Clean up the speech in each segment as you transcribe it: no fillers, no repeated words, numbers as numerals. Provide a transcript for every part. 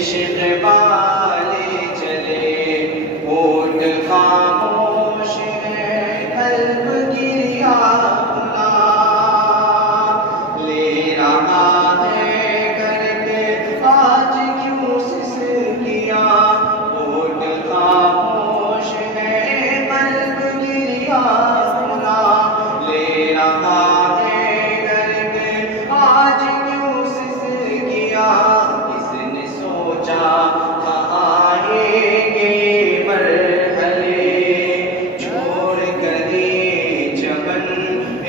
इश्क वाले चले, होठ खामोश है, कल्ब गिरिया खुला, ले रहा है घर पे आज क्यों सिसकिया, होठ खामोश है, कल्ब गिरिया खुला, ले रहा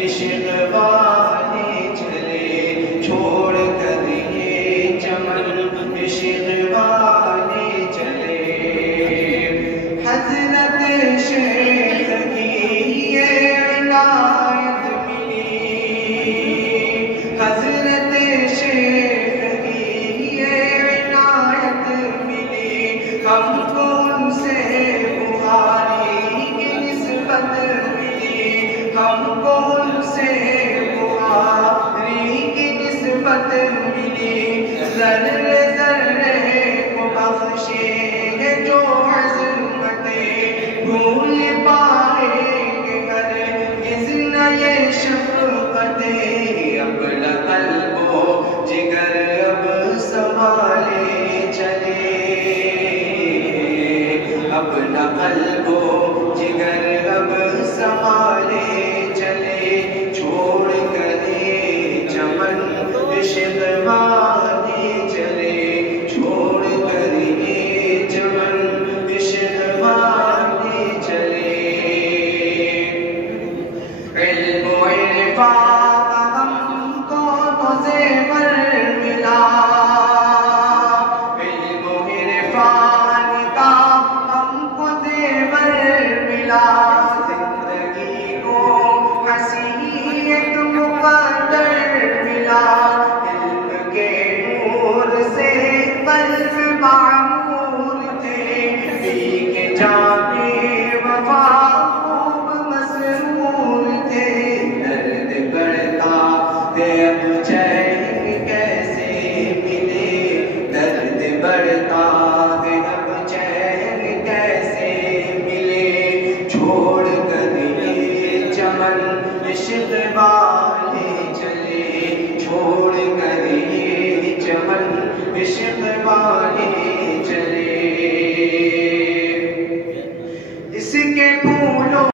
इश्क वाले चले, छोड़ कर ये चमन, इश्क वाले चले। हज़रत शेख की ये इनायत मिली, हज़रत शेख की ये इनायत मिली, हमको उनसे बुखारी की निस्बत मिली, हमको उनसे बुखारी की निस्बत मिली। ज़र्रे ज़र्रे को बख्शेंगे जो अज़मतें, भूल पाएंगे हरगिज़ न ये शफ़क़तें। अपना क़ल्बो जिगर अब संभाले चले, अपना क़ल्बो जिगर अब संभाले चले, छोड़ कर ये चमन, इश्क वाले चले, छोड़ कर ये चमन, इश्क वाले चले। इल्म व इरफ़ान का हमको तो ज़ेवर मिला, इल्म व इरफ़ान का हमको ज़ेवर मिला, ज़िंदगी को हसी एक मुक़द्दर मिला, इल्म के नूर से क़ल्ब मामूर थे, पी के जामे वफ़ा खूब मसरूर थे। दर्द बढ़ता है अब चैन कैसे मिले, दर्द बढ़ता है अब चैन कैसे मिले, छोड़ कर ये चमन, इश्क वाले चले, छोड़ कर ये चमन, इश्क वाले